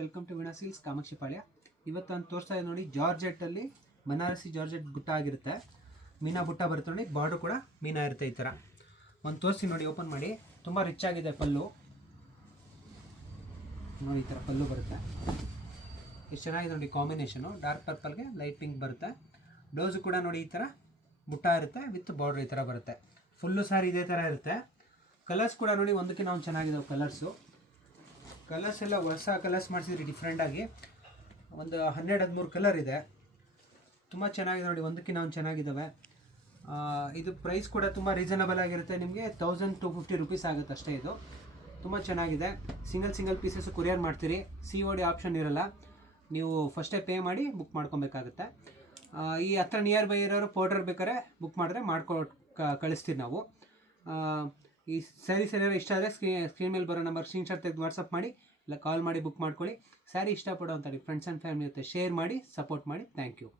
Welcome to Veena silks Kamakshipalya. ಇವತ್ತು ನಾನು ತೋರಿಸ್ತಾ ಇದ್ದೀನಿ ನೋಡಿ, ಜಾರ್ಜೆಟ್ಟಲ್ಲಿ ಬನಾರಸಿ ಜಾರ್ಜೆಟ್ ಬುಟ್ಟ ಆಗಿರುತ್ತೆ. ಮೀನಾ ಬುಟ್ಟ ಬರುತ್ತೆ ನೋಡಿ, ಬಾರ್ಡರ್ ಕೂಡ ಮೀನಾ ಇರುತ್ತೆ. ಈ ಥರ ಒಂದು ತೋರಿಸಿ ನೋಡಿ, ಓಪನ್ ಮಾಡಿ. ತುಂಬ ರಿಚ್ ಆಗಿದೆ ಪಲ್ಲು ನೋಡಿ, ಈ ಥರ ಪಲ್ಲು ಬರುತ್ತೆ. ಎಷ್ಟು ಚೆನ್ನಾಗಿದೆ ನೋಡಿ ಕಾಂಬಿನೇಷನು, ಡಾರ್ಕ್ ಪರ್ಪಲ್ಗೆ ಲೈಟ್ ಪಿಂಕ್ ಬರುತ್ತೆ. ಬ್ಲೌಸು ಕೂಡ ನೋಡಿ ಈ ಥರ ಬುಟ್ಟ ಇರುತ್ತೆ ವಿತ್ ಬಾರ್ಡರ್ ಈ ಥರ ಬರುತ್ತೆ. ಫುಲ್ಲು ಸ್ಯಾರಿ ಇದೇ ಥರ ಇರುತ್ತೆ. ಕಲರ್ಸ್ ಕೂಡ ನೋಡಿ ಒಂದಕ್ಕೆ ನಾವು ಚೆನ್ನಾಗಿದ್ದಾವೆ ಕಲರ್ಸ್ ಎಲ್ಲ ಹೊಸ ಕಲರ್ಸ್ ಮಾಡಿಸಿದ್ರಿ ಡಿಫ್ರೆಂಟಾಗಿ. ಒಂದು 12-13 ಕಲರ್ ಇದೆ. ತುಂಬ ಚೆನ್ನಾಗಿದೆ ನೋಡಿ, ಒಂದಕ್ಕೆ ನಾವು ಚೆನ್ನಾಗಿದ್ದಾವೆ. ಇದು ಪ್ರೈಸ್ ಕೂಡ ತುಂಬ ರೀಸನಬಲ್ ಆಗಿರುತ್ತೆ. ನಿಮಗೆ 1250 ರುಪೀಸ್ ಆಗುತ್ತೆ ಅಷ್ಟೇ. ಇದು ತುಂಬ ಚೆನ್ನಾಗಿದೆ. ಸಿಂಗಲ್ ಪೀಸಸ್ ಕೊರಿಯರ್ ಮಾಡ್ತೀರಿ. COD ಆಪ್ಷನ್ ಇರಲ್ಲ, ನೀವು ಫಸ್ಟೇ ಪೇ ಮಾಡಿ ಬುಕ್ ಮಾಡ್ಕೊಬೇಕಾಗುತ್ತೆ. ಈ ಹತ್ರ ನಿಯರ್ ಬೈ ಇರೋರು ಪೋರ್ಟರ್ ಬೇಕಾದ್ರೆ ಬುಕ್ ಮಾಡಿದ್ರೆ ಕಳಿಸ್ತೀವಿ ನಾವು. ಈ ಸ್ಯಾರಿ ಇಷ್ಟ ಆದರೆ ಸ್ಕ್ರೀನ್ ಮೇಲೆ ಬರೋ ನಂಬರ್ ಸ್ಕ್ರೀನ್ಶಾಟ್ ತೆಗೆದು ವಾಟ್ಸಪ್ ಮಾಡಿ, ಇಲ್ಲ ಕಾಲ್ ಮಾಡಿ ಬುಕ್ ಮಾಡ್ಕೊಳ್ಳಿ. ಸ್ಯಾರಿ ಇಷ್ಟಪಡೋ ಅಂತ ಫ್ರೆಂಡ್ಸ್ ಆ್ಯಂಡ್ ಫ್ಯಾಮಿಲಿ ಜೊತೆ ಶೇರ್ ಮಾಡಿ, ಸಪೋರ್ಟ್ ಮಾಡಿ. Thank you.